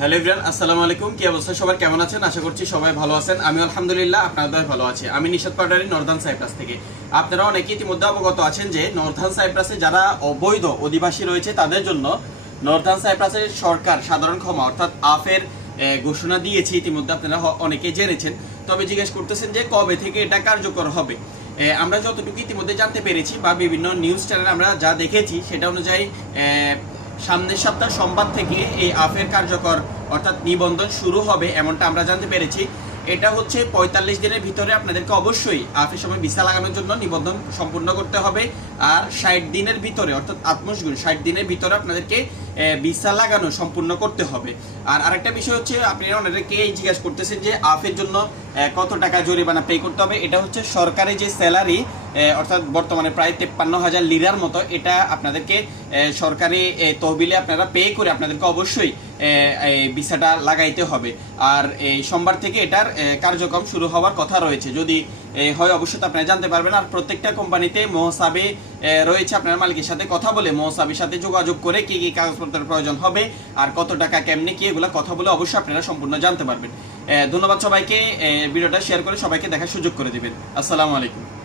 Hello everyone, আসসালামু আলাইকুম। কি অবস্থা সবার, কেমন আছেন? আশা করছি সবাই ভালো আছেন। আমি আলহামদুলিল্লাহ আপনাদের ভালো আছি। আমি নিশাত পাউডারি, নর্দার্ন সাইপ্রাস থেকে। আপনারা অনেকে ইতিমধ্যে অবগত আছেন যে নর্দার্ন সাইপ্রাসে যারা অবৈধ অধিবাসী রয়েছে তাদের জন্য নর্দার্ন সাইপ্রাসের সরকার সাধারণ ক্ষমা অর্থাৎ আফের ঘোষণা দিয়েছে। ইতিমধ্যে আপনারা অনেকে জেনেছেন, তবে জিজ্ঞেস করতেছেন যে কবে থেকে এটা কার্যকর হবে। আমরা যতটুকু ইতিমধ্যে জানতে পেরেছি বা বিভিন্ন নিউজ চ্যানেলে আমরা যা দেখেছি সেটা অনুযায়ী সামনের সপ্তাহ সোমবার থেকে এই আফের কার্যকর অর্থাৎ নিবন্ধন শুরু হবে, এমনটা আমরা জানতে পেরেছি। এটা হচ্ছে ৪৫ দিনের ভিতরে আপনাদেরকে অবশ্যই আফের সময় ভিসা লাগানোর জন্য নিবন্ধন সম্পূর্ণ করতে হবে। আর ৬০ দিনের ভিতরে অর্থাৎ ৬০ দিনের ভিতরে আপনাদেরকে ভিসা লাগানো সম্পূর্ণ করতে হবে। আর আরেকটা বিষয় হচ্ছে, আপনারা অনেকে জিজ্ঞাসা করতেছেন যে আফের জন্য কত টাকা জরিমানা পে করতে হবে। এটা হচ্ছে সরকারি যে স্যালারি অর্থাৎ বর্তমানে প্রায় ৫৩,০০০ লিরার মতো, এটা আপনাদেরকে সরকারি তহবিলে আপনারা পে করে আপনাদেরকে অবশ্যই ভিসাটা লাগাইতে হবে। আর এই সোমবার থেকে এটার কার্যক্রম শুরু হওয়ার কথা রয়েছে। যদি হয় অবশ্যই আপনারা জানতে পারবেন। আর প্রত্যেকটা কোম্পানিতে মোহসাবে রয়েছে, আপনার মালিকের সাথে কথা বলে মোহসাবের সাথে যোগাযোগ করে কি কি কাগজপত্রের প্রয়োজন হবে আর কত টাকা কেমনে কি, এগুলো কথা বলে অবশ্যই আপনারা সম্পূর্ণ জানতে পারবেন। ধন্যবাদ সবাইকে। ভিডিওটা শেয়ার করে সবাইকে দেখার সুযোগ করে দিবেন। আসসালামু আলাইকুম।